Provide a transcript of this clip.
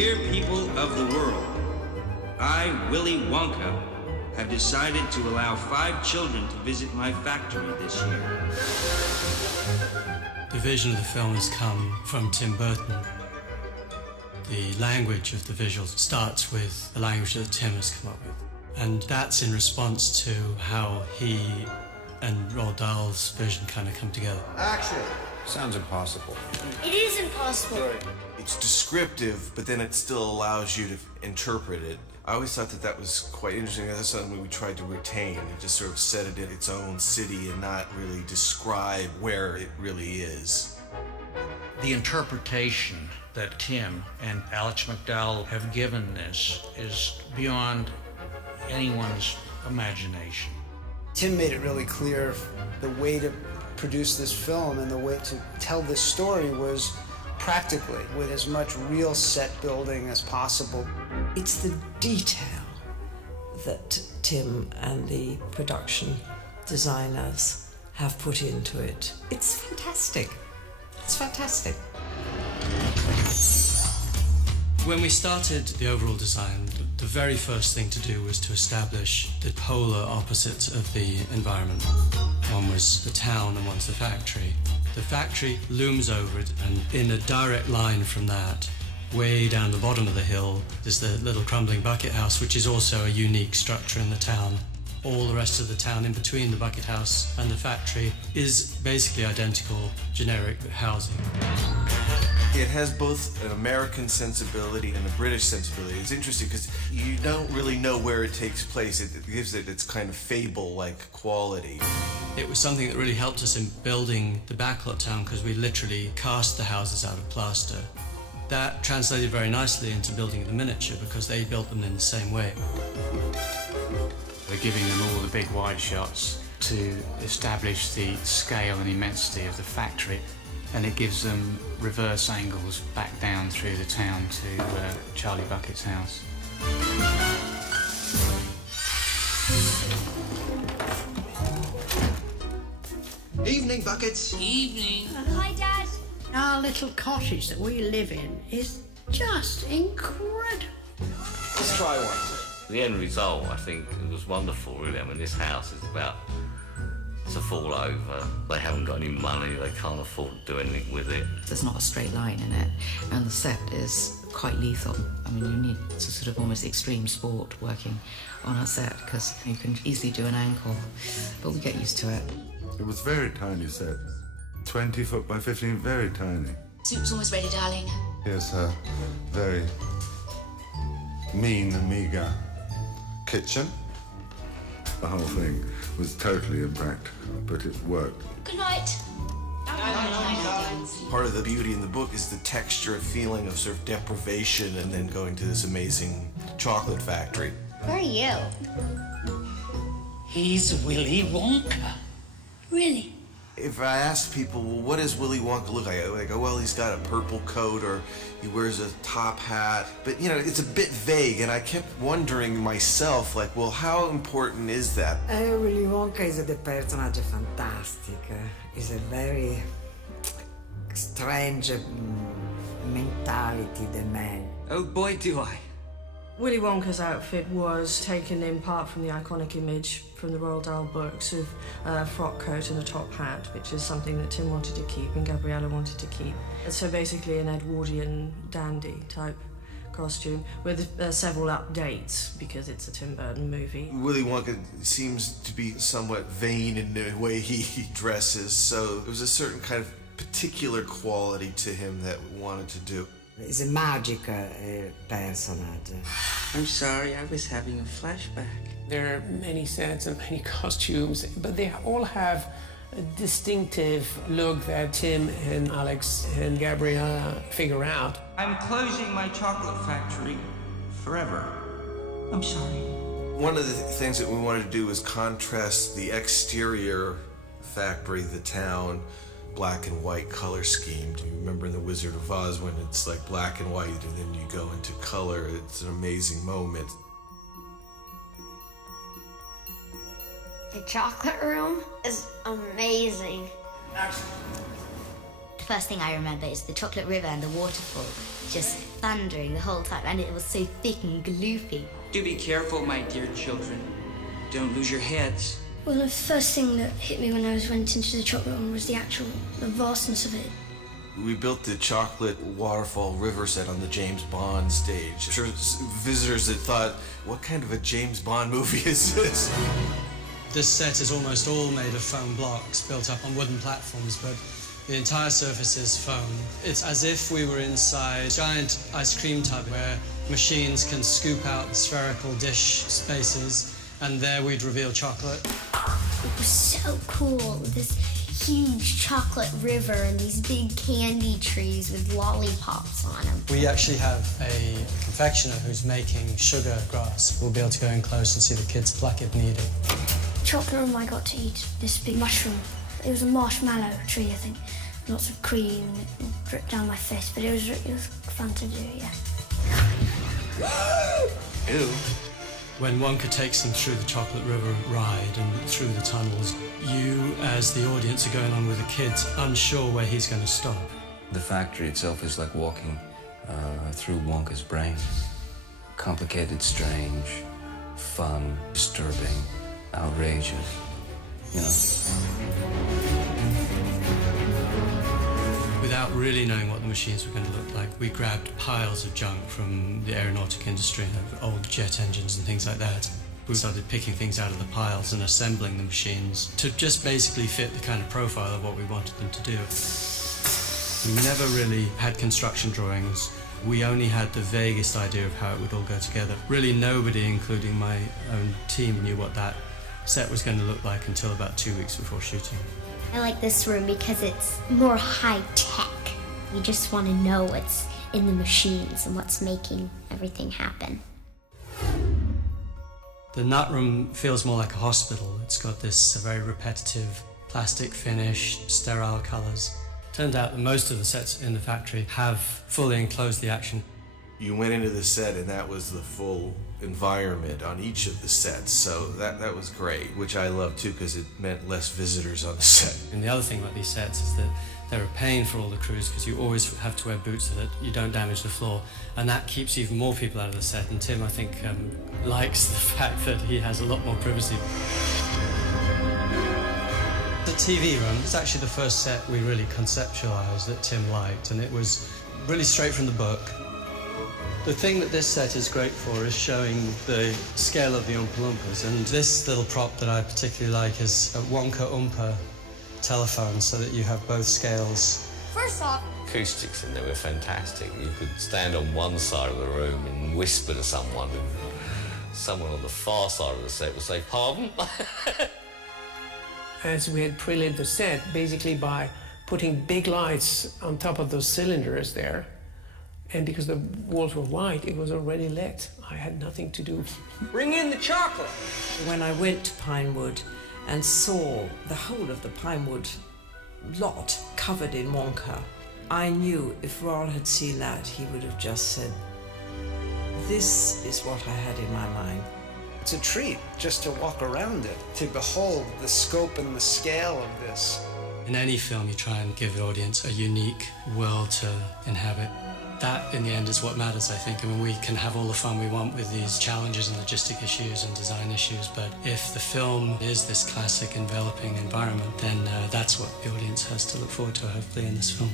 Dear people of the world, I, Willy Wonka, have decided to allow 5 children to visit my factory this year. The vision of the film has come from Tim Burton. The language of the visual starts with the language that Tim has come up with. And that's in response to how he and Roald Dahl's vision kind of come together. Action! Sounds impossible. It is impossible. Right. It's descriptive, but then it still allows you to interpret it. I always thought that was quite interesting. That's something we tried to retain and just sort of set it in its own city and not really describe where it really is. The interpretation that Tim and Alex McDowell have given this is beyond anyone's imagination. Tim made it really clear the way to produce this film and the way to tell this story was practically, with as much real set building as possible. It's the detail that Tim and the production designers have put into it. It's fantastic. It's fantastic. When we started the overall design, the very first thing to do was to establish the polar opposites of the environment. One was the town and one's the factory. The factory looms over it, and in a direct line from that, way down the bottom of the hill, is the little crumbling bucket house, which is also a unique structure in the town. All the rest of the town in between the bucket house and the factory is basically identical, generic housing. It has both an American sensibility and a British sensibility. It's interesting because you don't really know where it takes place. It gives it its kind of fable-like quality. It was something that really helped us in building the backlot town because we literally cast the houses out of plaster. That translated very nicely into building the miniature because they built them in the same way. We're giving them all the big wide shots to establish the scale and immensity of the factory, and it gives them reverse angles back down through the town to Charlie Bucket's house. Evening, Buckets. Evening. Hi, Dad. Our little cottage that we live in is just incredible. Let's try one. The end result, I think, it was wonderful, really. I mean, this house is about to fall over. They haven't got any money, they can't afford to do anything with it. There's not a straight line in it, and the set is quite lethal. I mean, you need to sort of almost extreme sport working on a set, because you can easily do an ankle, but we get used to it. It was very tiny set. 20 foot by 15, very tiny. Soup's almost ready, darling. Here's her very mean and meagre kitchen. The whole thing was totally impractical, but it worked. Good night. Part of the beauty in the book is the texture, feeling of sort of deprivation, and then going to this amazing chocolate factory. Who are you? He's Willy Wonka. Really? If I ask people, well, what does Willy Wonka look like? They go, well, he's got a purple coat or he wears a top hat. But, you know, it's a bit vague, and I kept wondering myself, like, well, how important is that? Willy Wonka is a personage fantastic. Is a very strange mentality, the man. Oh boy, do I. Willy Wonka's outfit was taken in part from the iconic image from the Roald Dahl books of a frock coat and a top hat, which is something that Tim wanted to keep and Gabriella wanted to keep. So basically an Edwardian dandy type costume with several updates because it's a Tim Burton movie. Willy Wonka seems to be somewhat vain in the way he dresses, so there was a certain kind of particular quality to him that we wanted to do. He's a magic personage. I'm sorry, I was having a flashback. There are many sets and many costumes, but they all have a distinctive look that Tim and Alex and Gabriella figure out. I'm closing my chocolate factory forever. I'm sorry. One of the things that we wanted to do was contrast the exterior factory, the town, black and white color scheme. Do you remember in The Wizard of Oz when it's like black and white and then you go into color? It's an amazing moment. The chocolate room is amazing. The first thing I remember is the chocolate river and the waterfall just thundering the whole time, and it was so thick and gloopy. Do be careful, my dear children. Don't lose your heads. Well, the first thing that hit me when I went into the chocolate one was the vastness of it. We built the chocolate waterfall river set on the James Bond stage. I'm sure visitors that thought, what kind of a James Bond movie is this? This set is almost all made of foam blocks built up on wooden platforms, but the entire surface is foam. It's as if we were inside a giant ice cream tub where machines can scoop out spherical dish spaces, and there we'd reveal chocolate. It was so cool, this huge chocolate river and these big candy trees with lollipops on them. We actually have a confectioner who's making sugar grass. We'll be able to go in close and see the kids pluck it and eat it. Chocolate room, I got to eat this big mushroom. It was a marshmallow tree, I think. Lots of cream, and it dripped down my face, but it was fun to do, yeah. Ew. When Wonka takes them through the Chocolate River ride and through the tunnels, you, as the audience, are going on with the kids, unsure where he's going to stop. The factory itself is like walking through Wonka's brain. Complicated, strange, fun, disturbing, outrageous, you know. Without really knowing what the machines were going to look like, we grabbed piles of junk from the aeronautic industry, old jet engines and things like that. We started picking things out of the piles and assembling the machines to just basically fit the kind of profile of what we wanted them to do. We never really had construction drawings. We only had the vaguest idea of how it would all go together. Really nobody, including my own team, knew what that set was going to look like until about 2 weeks before shooting. I like this room because it's more high-tech. You just want to know what's in the machines and what's making everything happen. The nut room feels more like a hospital. It's got this very repetitive plastic finish, sterile colours. Turns out that most of the sets in the factory have fully enclosed the action. You went into the set and that was the full environment on each of the sets, so that was great, which I love too because it meant less visitors on the set. And the other thing about these sets is that they're a pain for all the crews because you always have to wear boots so that you don't damage the floor, and that keeps even more people out of the set. And Tim, I think, likes the fact that he has a lot more privacy. The TV room is actually the first set we really conceptualized that Tim liked, and it was really straight from the book. The thing that this set is great for is showing the scale of the Oompa Loompas, and this little prop that I particularly like is a Wonka Oompa telephone, so that you have both scales. First off, Acoustics in there were fantastic. You could stand on one side of the room and whisper to someone, and someone on the far side of the set would say, "Pardon?" As we had pre-lit the set, basically by putting big lights on top of those cylinders there, and because the walls were white, it was already lit. I had nothing to do. Bring in the chocolate. When I went to Pinewood and saw the whole of the Pinewood lot covered in Wonka, I knew if Ron had seen that, he would have just said, this is what I had in my mind. It's a treat just to walk around it, to behold the scope and the scale of this. In any film, you try and give the audience a unique world to inhabit. That, in the end, is what matters, I think. I mean, we can have all the fun we want with these challenges and logistic issues and design issues, but if the film is this classic enveloping environment, then that's what the audience has to look forward to, hopefully, in this film.